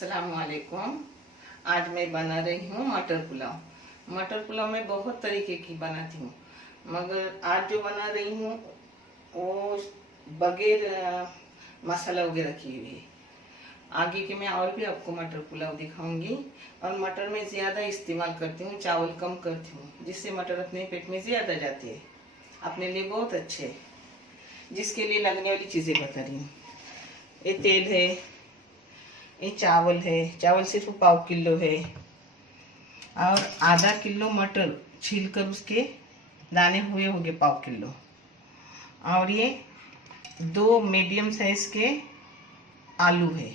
अस्सलामुअलैकुम। आज मैं बना रही हूँ मटर पुलाव। मटर पुलाव मैं बहुत तरीके की बनाती हूँ, मगर आज जो बना रही हूँ वो बगैर मसाला वगैरह की हुई है। आगे के मैं और भी आपको मटर पुलाव दिखाऊंगी। और मटर में ज़्यादा इस्तेमाल करती हूँ, चावल कम करती हूँ, जिससे मटर अपने पेट में ज़्यादा जाती है, अपने लिए बहुत अच्छे है। जिसके लिए लगने वाली चीज़ें बता रही हूँ। ये तेल है, ये चावल है, चावल सिर्फ पाव किलो है, और आधा किलो मटर छीलकर उसके दाने हुए होंगे पाव किलो, और ये 2 मीडियम साइज के आलू है,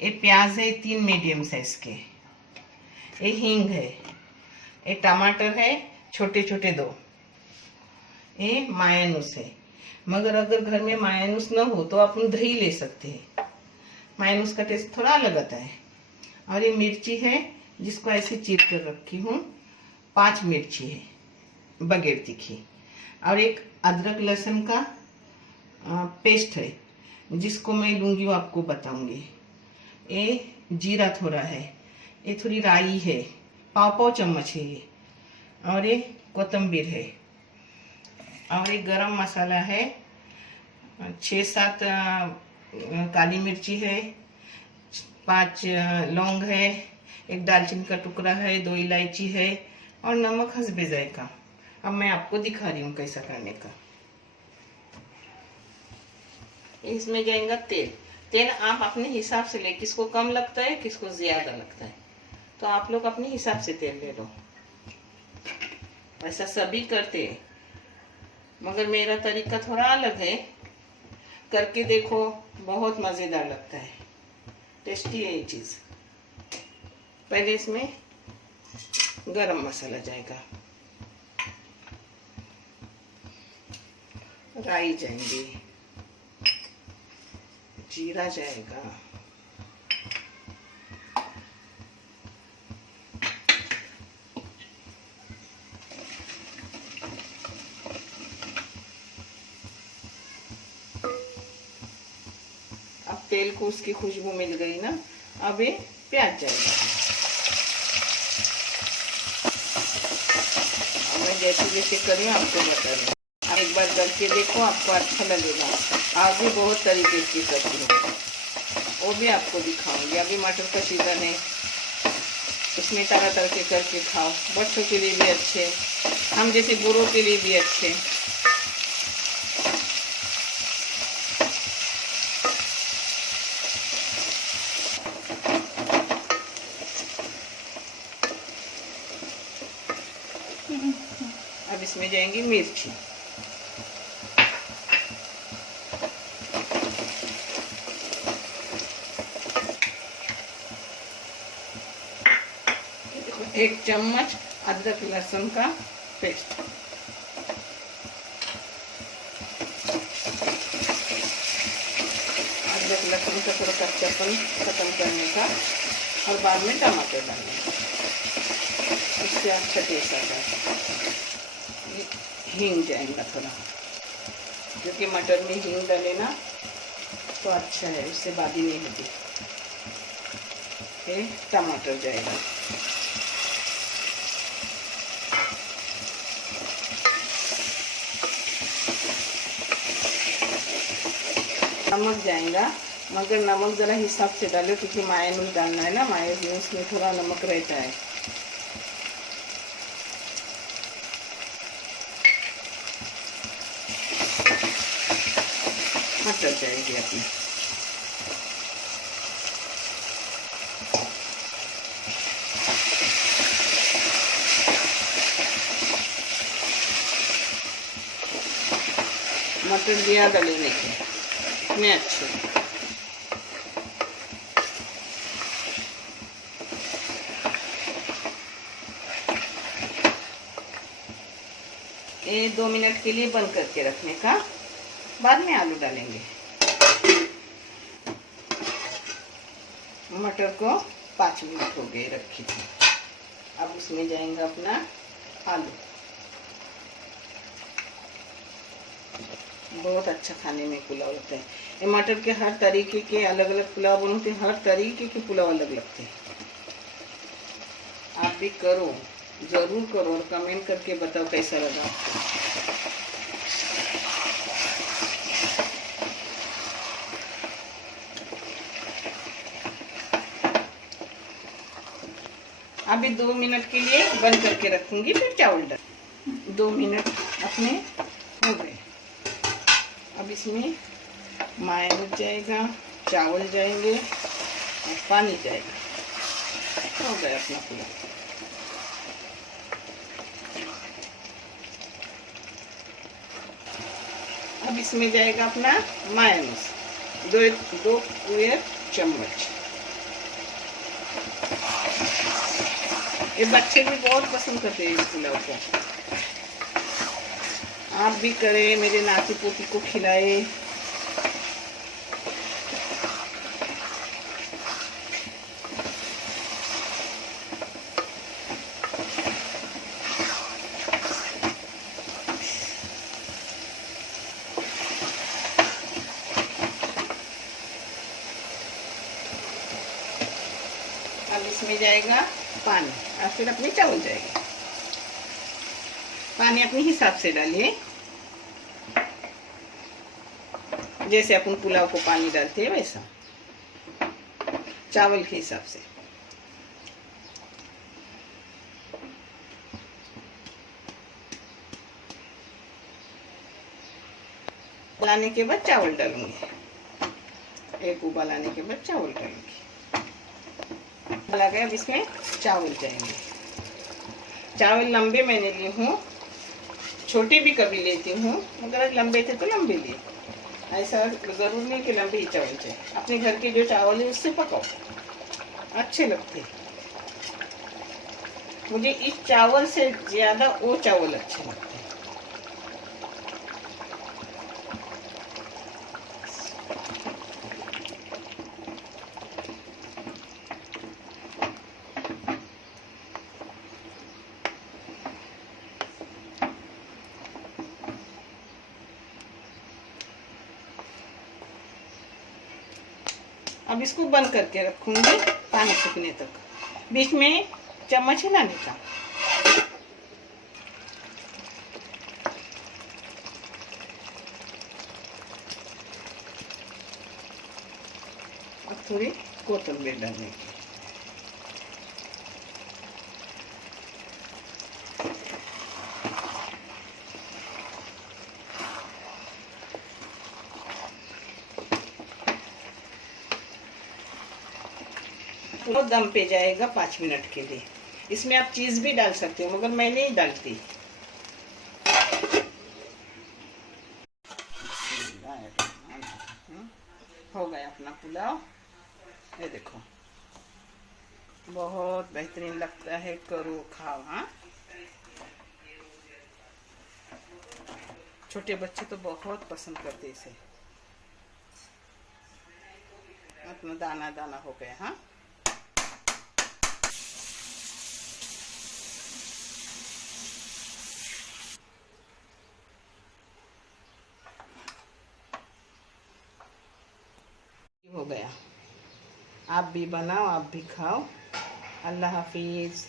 ये प्याज है 3 मीडियम साइज के, ये हींग है, ये टमाटर है छोटे छोटे 2, ये मायानूस है। मगर अगर घर में मायानूस न हो तो आप दही ले सकते हैं, मायानूस का टेस्ट थोड़ा अलग आता है। और ये मिर्ची है जिसको ऐसे चीर कर रखी हूँ, 5 मिर्ची है बगैर तीखी। और एक अदरक लहसुन का पेस्ट है जिसको मैं लूँगी वो आपको बताऊँगी। ये जीरा थोड़ा है, ये थोड़ी राई है, पाव चम्मच है ये, और ये कोतंबीर है, और ये गरम मसाला है, 6-7 काली मिर्ची है, 5 लौंग है, 1 दालचीनी का टुकड़ा है, 2 इलायची है, और नमक हस्बे जायका। अब मैं आपको दिखा रही हूँ कैसा करने का। इसमें जाएगा तेल। तेल आप अपने हिसाब से ले, किसको कम लगता है किसको ज्यादा लगता है, तो आप लोग अपने हिसाब से तेल ले लो। ऐसा सभी करते हैं, मगर मेरा तरीका थोड़ा अलग है। करके देखो, बहुत मज़ेदार लगता है, टेस्टी है ये चीज़। पहले इसमें गरम मसाला जाएगा, राई जाएंगी, जीरा जाएगा, अब तेल को उसकी खुशबू मिल गई ना, अब ये प्याज जाएगा। अब मैं जैसे जैसे करी आपको बता रही हूँ, आप एक बार करके देखो, आपको अच्छा लगेगा। आप भी बहुत तरीके की करती हूँ, वो भी आपको दिखाऊंगी। अभी मटर का सीजन है, उसमें तरह तरह के करके खाओ, बच्चों के लिए भी अच्छे, हम जैसे बूढ़ों के लिए भी अच्छे। अब इसमें जाएंगी मिर्ची, देखो 1 चम्मच अदरक लहसुन का पेस्ट, अदरक लहसुन का थोड़ा कच्चापन खत्म करने का, और बाद में टमाटर डालने का, इससे अच्छा टेस्ट आता है। हींग जाएगा थोड़ा, क्योंकि मटर में हींग डाले ना तो अच्छा है, उससे बादी नहीं होती। ये टमाटर जाएगा, नमक जाएगा, मगर नमक ज़रा हिसाब से डालो, क्योंकि मायोनीज डालना है ना, मायोनीज में थोड़ा नमक रहता है। मटर जाएगी अपनी, मटर ज़्यादा लेने के इतने अच्छे। ये 2 मिनट के लिए बंद करके रखने का, बाद में आलू डालेंगे। मटर को 5 मिनट हो गए रखी थी, अब उसमें जाएगा अपना आलू। बहुत अच्छा खाने में पुलाव होता है। ये मटर के हर तरीके के अलग अलग पुलाव बनते हैं, हर तरीके के पुलाव अलग लगते हैं। आप भी करो, ज़रूर करो और कमेंट करके बताओ कैसा लगा आपको। अभी 2 मिनट के लिए बंद करके रखूंगी, फिर चावल डाल। 2 मिनट अपने हो गए। अब इसमें मायोनीज जाएगा, चावल जाएंगे और पानी जाएगा। हो गया अपना पुलाव। अब इसमें जाएगा अपना मायोनीज, दो पूरे चम्मच। ये बच्चे भी बहुत पसंद करते हैं इस पुलाव को। आप भी करें, मेरे नाती पोती को खिलाए। अब इसमें जाएगा पानी और फिर अपने चावल जाएंगे। पानी अपने हिसाब से डालिए, जैसे अपन पुलाव को पानी डालते हैं वैसा, चावल के हिसाब से। उबालने के बाद चावल डालूंगी, एक उबाल आने के बाद चावल डालूंगी। उबाला गया, अब इसमें चावल जाएंगे। चावल लंबे मैंने ली हूँ, छोटे भी कभी लेती हूँ, अगर लंबे थे तो लंबे लिए। ऐसा जरूर नहीं कि लंबे ही चावल चाहिए। अपने घर के जो चावल है उससे पकाओ, अच्छे लगते। मुझे इस चावल से ज्यादा वो चावल अच्छे लगते हैं। अब इसको बंद करके रखूंगी पानी सूखने तक। बीच में चम्मच हिलाने का। अब थोड़ी कोथिंबीर डालने की। तो दम पे जाएगा 5 मिनट के लिए। इसमें आप चीज भी डाल सकते हो, मगर मैं नहीं डालती। हो गया अपना पुलाव, ये देखो बहुत बेहतरीन लगता है। करो, खाओ। हाँ, छोटे बच्चे तो बहुत पसंद करते इसे। अपना दाना दाना हो गया। हाँ, हो गया। आप भी बनाओ, आप भी खाओ। अल्लाह हाफिज।